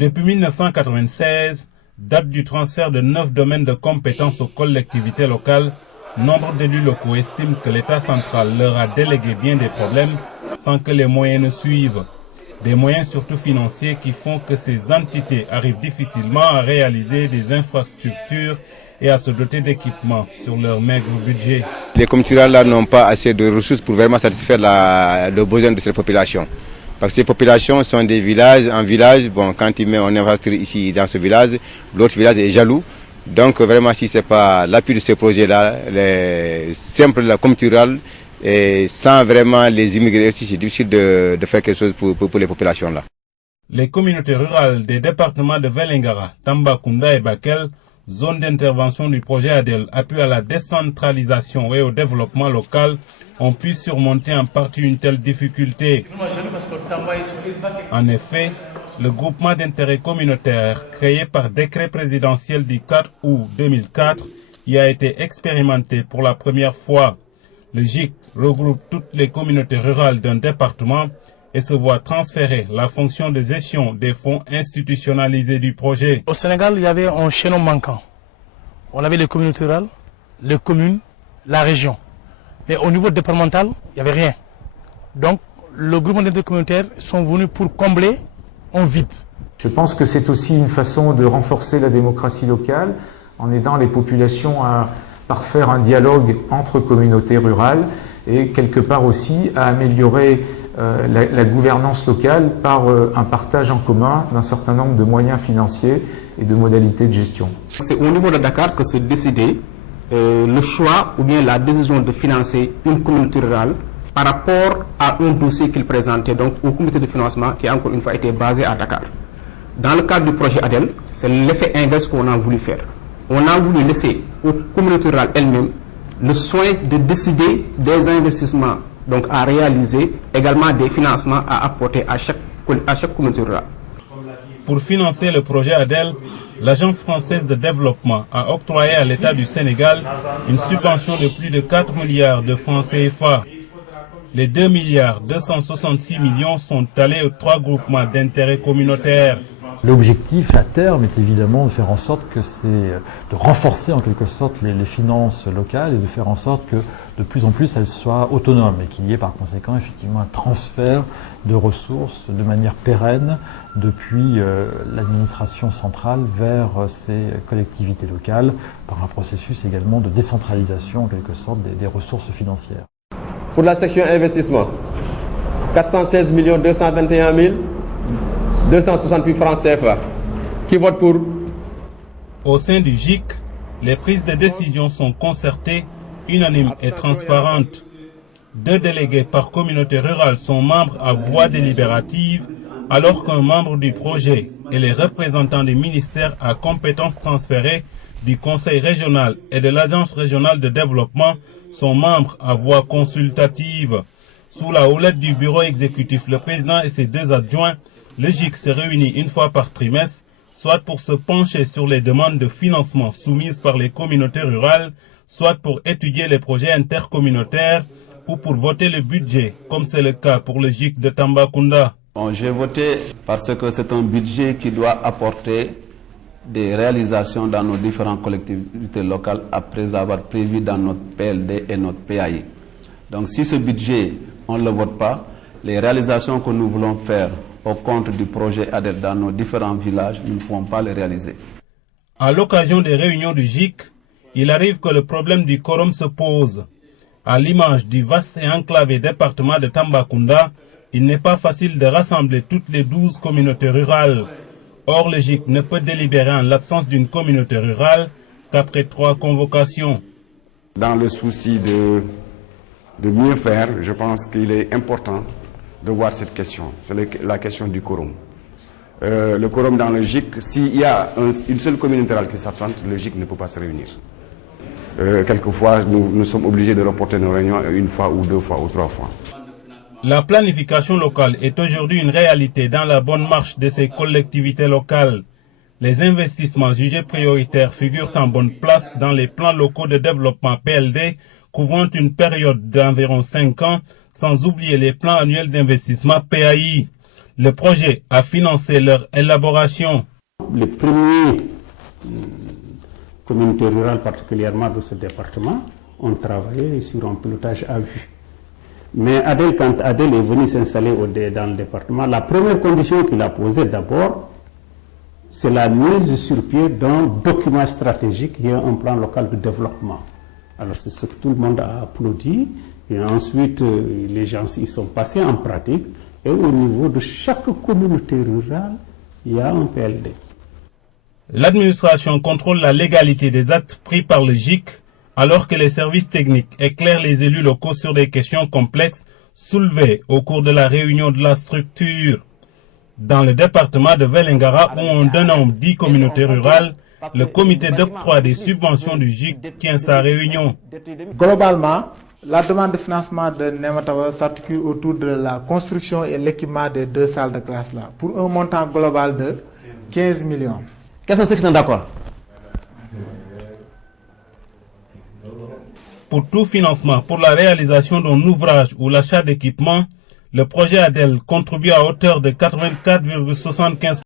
Depuis 1996, date du transfert de 9 domaines de compétences aux collectivités locales, nombre d'élus locaux estiment que l'État central leur a délégué bien des problèmes sans que les moyens ne suivent. Des moyens surtout financiers qui font que ces entités arrivent difficilement à réaliser des infrastructures et à se doter d'équipements sur leur maigre budget. Les communautés rurales n'ont pas assez de ressources pour vraiment satisfaire le besoin de ces populations. Parce que ces populations sont des villages, un village, bon, quand il met un infrastructure ici dans ce village, l'autre village est jaloux. Donc vraiment, si ce n'est pas l'appui de ces projets-là, la communauté rurale, et sans vraiment les immigrés, c'est difficile de faire quelque chose pour les populations-là. Les communautés rurales des départements de Vélingara, Tambacounda et Bakel, zone d'intervention du projet ADEL, appui à la décentralisation et au développement local, ont pu surmonter en partie une telle difficulté. En effet, le groupement d'intérêt communautaire, créé par décret présidentiel du 4 août 2004, y a été expérimenté pour la première fois. Le GIC regroupe toutes les communautés rurales d'un département et se voit transférer la fonction de gestion des fonds institutionnalisés du projet. Au Sénégal, il y avait un chaînon manquant. On avait les communautés rurales, les communes, la région. Mais au niveau départemental, il n'y avait rien. Donc, le groupement d'intérêt communautaire sont venus pour combler un vide. Je pense que c'est aussi une façon de renforcer la démocratie locale en aidant les populations à parfaire un dialogue entre communautés rurales et quelque part aussi à améliorer la gouvernance locale par un partage en commun d'un certain nombre de moyens financiers et de modalités de gestion. C'est au niveau de Dakar que s'est décidé le choix ou bien la décision de financer une communauté rurale par rapport à un dossier qu'il présentait donc au comité de financement qui a encore une fois été basé à Dakar. Dans le cadre du projet ADEL, c'est l'effet inverse qu'on a voulu faire. On a voulu laisser aux communautés rurales elles-mêmes le soin de décider des investissements donc à réaliser, également des financements à apporter à chaque communauté rurale. Pour financer le projet ADEL, l'Agence française de développement a octroyé à l'État du Sénégal une subvention de plus de 4 milliards de francs CFA. Les 2 milliards 266 millions sont allés aux 3 groupements d'intérêt communautaire. L'objectif à terme est évidemment de faire en sorte que de renforcer en quelque sorte les finances locales et de faire en sorte que de plus en plus elles soient autonomes et qu'il y ait par conséquent effectivement un transfert de ressources de manière pérenne depuis l'administration centrale vers ces collectivités locales par un processus également de décentralisation en quelque sorte des ressources financières. Pour la section investissement, 416 221 268 francs CFA. Qui vote pour? Au sein du GIC, les prises de décision sont concertées, unanimes et transparentes. 2 délégués par communauté rurale sont membres à voix délibérative, alors qu'un membre du projet et les représentants des ministères à compétences transférées du Conseil régional et de l'Agence régionale de développement sont membres à voix consultative. Sous la houlette du bureau exécutif, le président et ses 2 adjoints, le GIC se réunit une fois par trimestre, soit pour se pencher sur les demandes de financement soumises par les communautés rurales, soit pour étudier les projets intercommunautaires ou pour voter le budget, comme c'est le cas pour le GIC de Tambacounda. Bon, j'ai voté parce que c'est un budget qui doit apporter des réalisations dans nos différentes collectivités locales après avoir prévu dans notre PLD et notre PAI. Donc si ce budget, on ne le vote pas, les réalisations que nous voulons faire au compte du projet ADEL dans nos différents villages, nous ne pourrons pas les réaliser. À l'occasion des réunions du GIC, il arrive que le problème du quorum se pose. À l'image du vaste et enclavé département de Tambacounda, il n'est pas facile de rassembler toutes les 12 communautés rurales. Or, le GIC ne peut délibérer en l'absence d'une communauté rurale qu'après 3 convocations. Dans le souci de mieux faire, je pense qu'il est important de voir cette question. C'est la question du quorum. Le quorum dans le GIC, s'il y a une seule communauté rurale qui s'absente, le GIC ne peut pas se réunir. Quelquefois, nous sommes obligés de reporter nos réunions 1 fois ou 2 fois ou 3 fois. La planification locale est aujourd'hui une réalité dans la bonne marche de ces collectivités locales. Les investissements jugés prioritaires figurent en bonne place dans les plans locaux de développement PLD couvrant une période d'environ 5 ans, sans oublier les plans annuels d'investissement PAI. Le projet a financé leur élaboration. Les premiers communautés rurales, particulièrement de ce département, ont travaillé sur un pilotage à vue. Mais Adel, quand Adel est venu s'installer dans le département, la première condition qu'il a posée d'abord, c'est la mise sur pied d'un document stratégique qui est un plan local de développement. Alors c'est ce que tout le monde a applaudi, et ensuite les gens y sont passés en pratique, et au niveau de chaque communauté rurale, il y a un PLD. L'administration contrôle la légalité des actes pris par le GIC, alors que les services techniques éclairent les élus locaux sur des questions complexes soulevées au cours de la réunion de la structure. Dans le département de Vélingara, où on dénombre 10 communautés rurales, le comité d'octroi des subventions du GIC tient sa réunion. Globalement, la demande de financement de Nematawa s'articule autour de la construction et l'équipement des 2 salles de classe là, pour un montant global de 15 millions. Quels sont ceux qui sont d'accord? Pour tout financement pour la réalisation d'un ouvrage ou l'achat d'équipement, le projet ADEL contribue à hauteur de 84,75%.